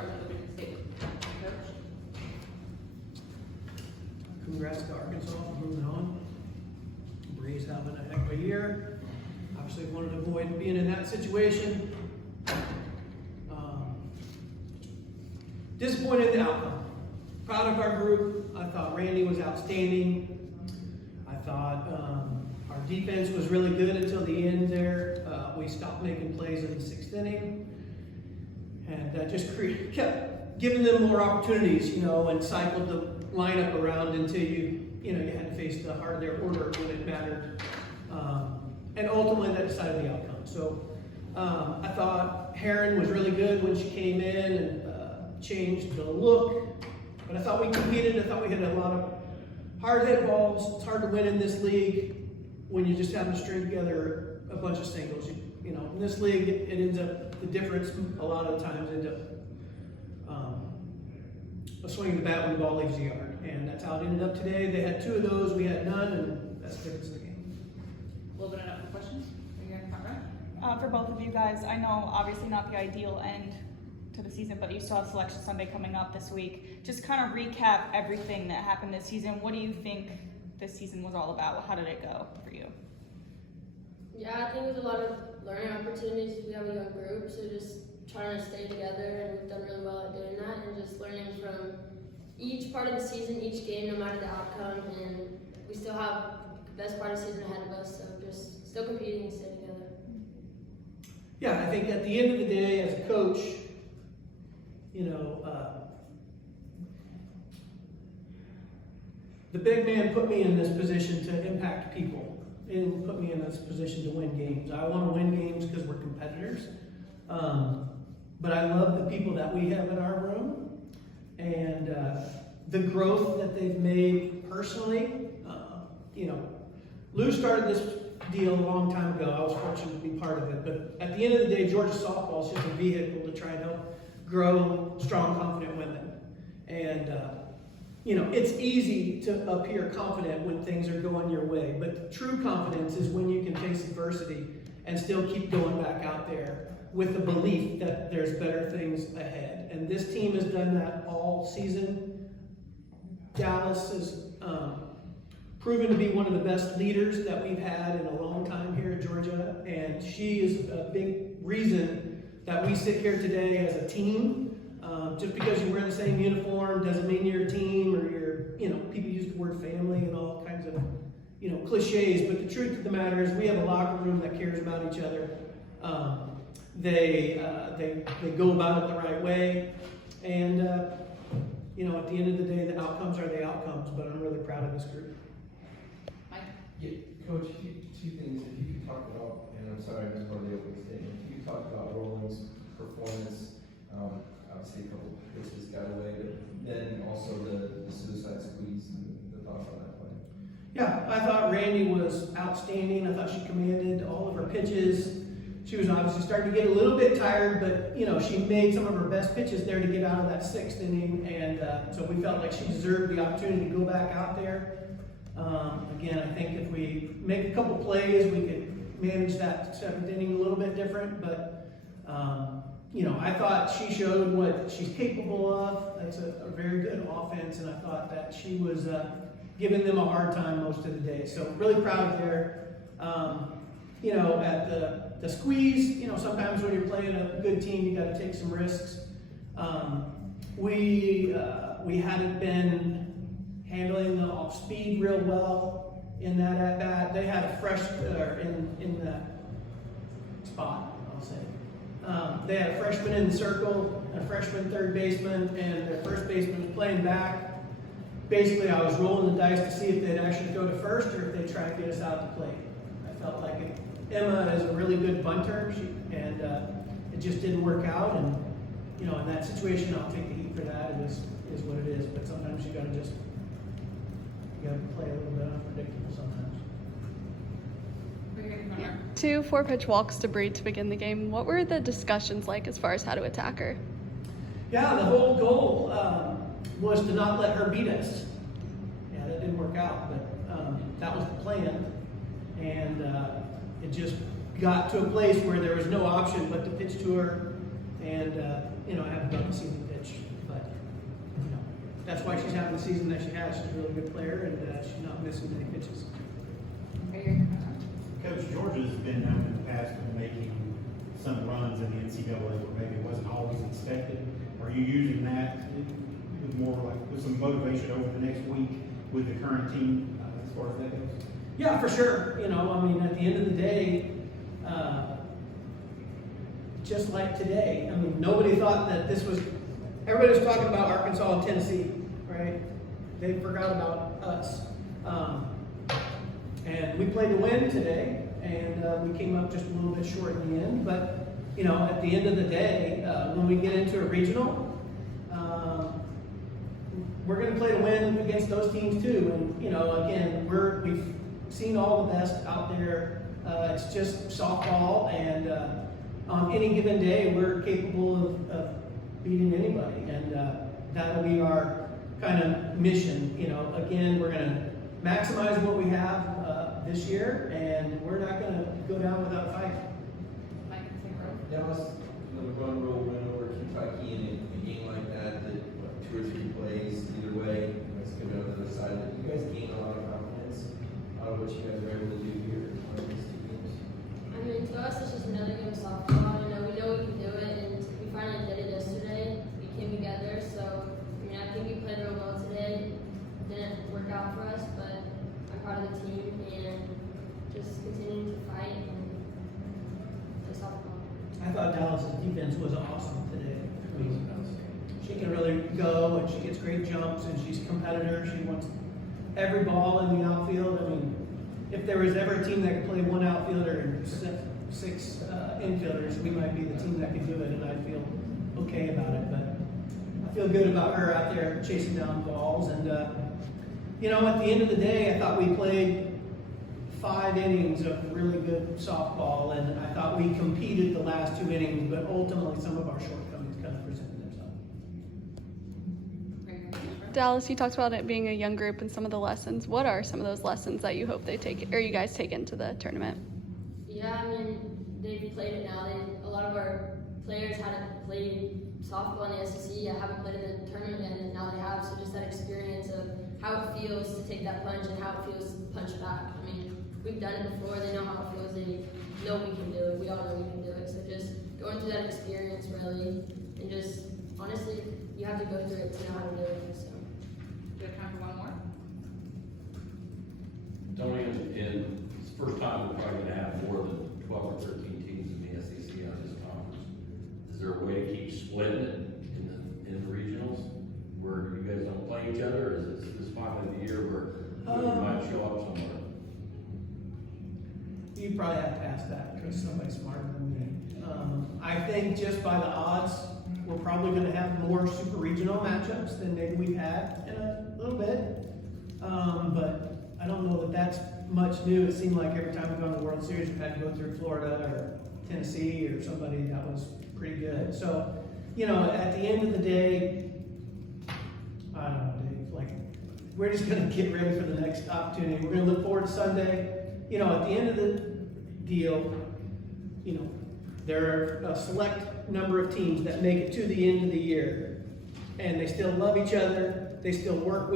start with the Michigan State coach. Congrats to Arkansas for moving on. Bree's having a heck of a year. Obviously wanted to avoid being in that situation. Disappointed in the outcome. Proud of our group. I thought Randy was outstanding. I thought our defense was really good until the end there. We stopped making plays in the 6th inning. And that just kept giving them more opportunities, and cycled the lineup around until you had to face the heart of their order when it mattered. And ultimately that decided the outcome. So I thought Heron was really good when she came in and changed the look. But I thought we competed. I thought we had a lot of hard hit balls. It's hard to win in this league when you just happen to string together a bunch of singles. In this league, it ends up, the difference a lot of times ends up a swing of the bat when the ball leaves the yard. And that's how it ended up today. They had 2 of those, we had none, and that's the difference in the game. We'll open it up for questions. Are you in front row? For both of you guys, I know obviously not the ideal end to the season, but you still have Selection Sunday coming up this week. Just kind of recap everything that happened this season. What do you think this season was all about? How did it go for you? Yeah, I think it was a lot of learning opportunities. We have a young group, so just trying to stay together, and we've done really well at doing that, and just learning from each part of the season, each game, no matter the outcome, and we still have the best part of the season ahead of us, so just still competing and staying together. Yeah, I think at the end of the day, as a coach, the big man put me in this position to impact people. He didn't put me in this position to win games. I want to win games because we're competitors. But I love the people that we have in our room and the growth that they've made personally. Lou started this deal a long time ago. I was fortunate to be part of it. But at the end of the day, Georgia softball is just a vehicle to try and help grow strong, confident women. And it's easy to appear confident when things are going your way, but true confidence is when you can face adversity and still keep going back out there with the belief that there's better things ahead. And this team has done that all season. Dallas has proven to be one of the best leaders that we've had in a long time here at Georgia, and she is a big reason that we sit here today as a team. Just because you wear the same uniform doesn't mean you're a team, or people use the word family and all kinds of, cliches, but the truth of the matter is we have a locker room that cares about each other. They go about it the right way, and at the end of the day, the outcomes are the outcomes, but I'm really proud of this group. Mike? Yeah, Coach, two things, if you could talk about, and I'm sorry I missed part of the opening statement, if you could talk about Rolling's performance. Obviously a couple pitches got away, but then also the suicide squeeze and the thoughts on that play. Yeah, I thought Randy was outstanding. I thought she commanded all of her pitches. She was obviously starting to get a little bit tired, but she made some of her best pitches there to get out of that 6th inning, and so we felt like she deserved the opportunity to go back out there. Again, I think if we make a couple plays, we could manage that 7th inning a little bit different, but I thought she showed what she's capable of. That's a very good offense, and I thought that she was giving them a hard time most of the day. So really proud of her. At the squeeze, sometimes when you're playing a good team, you got to take some risks. We hadn't been handling the off speed real well in that at bat. They had a fresh in the spot, I'll say. They had a freshman in the circle, a freshman third baseman, and their first baseman was playing back. Basically, I was rolling the dice to see if they'd actually go to first or if they'd try to get us out to play. I felt like Emma is a really good bunter, and it just didn't work out. And in that situation, I'll take the heat for that. It is what it is. But sometimes you got to play a little bit unpredictable sometimes. 2 4-pitch walks to Bree to begin the game. What were the discussions like as far as how to attack her? Yeah, the whole goal was to not let her beat us. Yeah, that didn't work out, but that was the plan. And it just got to a place where there was no option but to pitch to her And, I haven't got to see the pitch, but, that's why she's having the season that she has. She's a really good player, and she's not missing many pitches. Coach, Georgia's been known in the past for making some runs in the NCAA where maybe it wasn't always expected. Are you using that with more with some motivation over the next week with the current team as far as that goes? Yeah, for sure. At the end of the day, just like today, nobody thought that this was, everybody was talking about Arkansas and Tennessee, right? They forgot about us. And we played to win today, and we came up just a little bit short in the end. But, at the end of the day, when we get into a regional, we're going to play to win against those teams too. And, again, we've seen all the best out there. It's just softball, and on any given day, we're capable of beating anybody. And that'll be our kind of mission. Again, we're going to maximize what we have this year, and we're not going to go down without fighting. Dallas, the run rule win over Kentucky in a game like that, 2 or 3 plays either way, you guys come out on the other side. You guys gain a lot of confidence out of what you guys are able to do here on these 2 games. To us, it's just another game of softball. We know we can do it, and we finally did it yesterday. We came together, so I think we played real well today. Didn't work out for us, but I'm part of the team and just continuing to fight and play softball. I thought Dallas' defense was awesome today. She can really go, and she gets great jumps, and she's a competitor. She wants every ball in the outfield. If there was ever a team that could play 1 outfielder and 6 infielders, we might be the team that could do it, and I feel okay about it. But I feel good about her out there chasing down balls. And, at the end of the day, I thought we played 5 innings of really good softball, and I thought we competed the last 2 innings, but ultimately some of our shortcomings kind of presented themselves. Dallas, you talked about it being a young group and some of the lessons. What are some of those lessons that you hope they take, or you guys take into the tournament? Yeah, they've played it now. A lot of our players hadn't played softball in the SEC. I haven't played in the tournament yet, and now they have. So just that experience of how it feels to take that punch and how it feels to punch back. We've done it before. They know how it feels. They know we can do it. We all know we can do it. So just going through that experience really, and just honestly, you have to go through it to know how to do it. So. Do we have time for one more? Tony, and it's the first time we're probably gonna have more than 12 or 13 teams in the SEC on this conference. Is there a way to keep splitting it in the regionals where you guys don't play each other? Or is it this time of the year where you might show up somewhere? You probably have to ask that because somebody's smarter than me. I think just by the odds, we're probably going to have more super regional matchups than maybe we've had in a little bit. But I don't know that that's much new. It seemed like every time we've gone to the World Series, we've had to go through Florida or Tennessee or somebody that was pretty good. So, at the end of the day, I don't know, Dave, we're just going to get ready for the next opportunity. We're going to look forward to Sunday. At the end of the deal, there are a select number of teams that make it to the end of the year, and they still love each other. They still work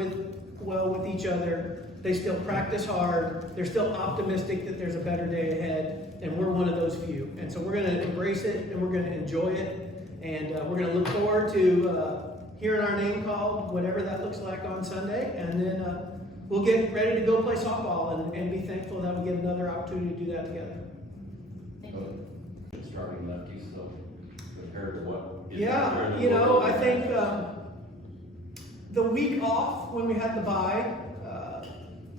well with each other. They still practice hard. They're still optimistic that there's a better day ahead, and we're one of those few. And so we're going to embrace it, and we're going to enjoy it, and we're going to look forward to hearing our name called, whatever that looks like on Sunday, and then we'll get ready to go play softball and be thankful that we get another opportunity to do that together. Thank you. Starting lefties, so compared to what? Yeah, I think the week off when we had the bye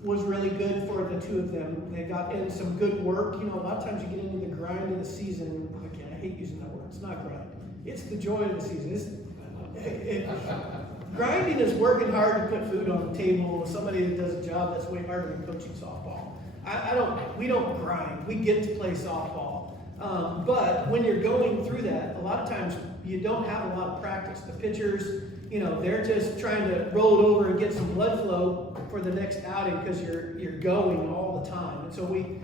was really good for the 2 of them. They got in some good work. A lot of times you get into the grind of the season. Again, I hate using that word. It's not grind. It's the joy of the season. Grinding is working hard to put food on the table with somebody that does a job that's way harder than coaching softball. We don't grind. We get to play softball. But when you're going through that, a lot of times you don't have a lot of practice. The pitchers, they're just trying to roll it over and get some blood flow for the next outing because you're going all the time. And so we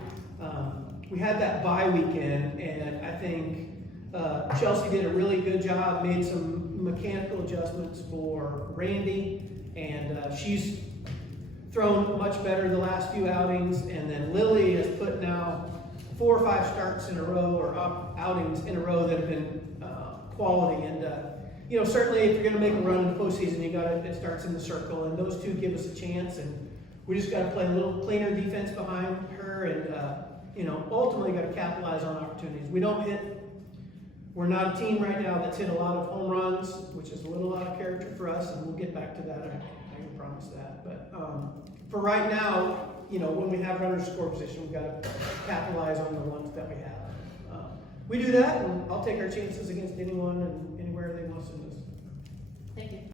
had that bye weekend, and I think Chelsea did a really good job, made some mechanical adjustments for Randy, and she's thrown much better the last few outings. And then Lily has put now 4 or 5 starts in a row, or outings in a row that have been quality. And you know, certainly if you're going to make a run in the postseason, it starts in the circle, and those two give us a chance. And we just got to play a little cleaner defense behind her, and you know, ultimately got to capitalize on opportunities. We're not a team right now that's hit a lot of home runs, which is a little out of character for us, and we'll get back to that. I can promise that. But for right now, you know, when we have runners score position, we've got to capitalize on the ones that we have. We do that, and I'll take our chances against anyone and anywhere they want us in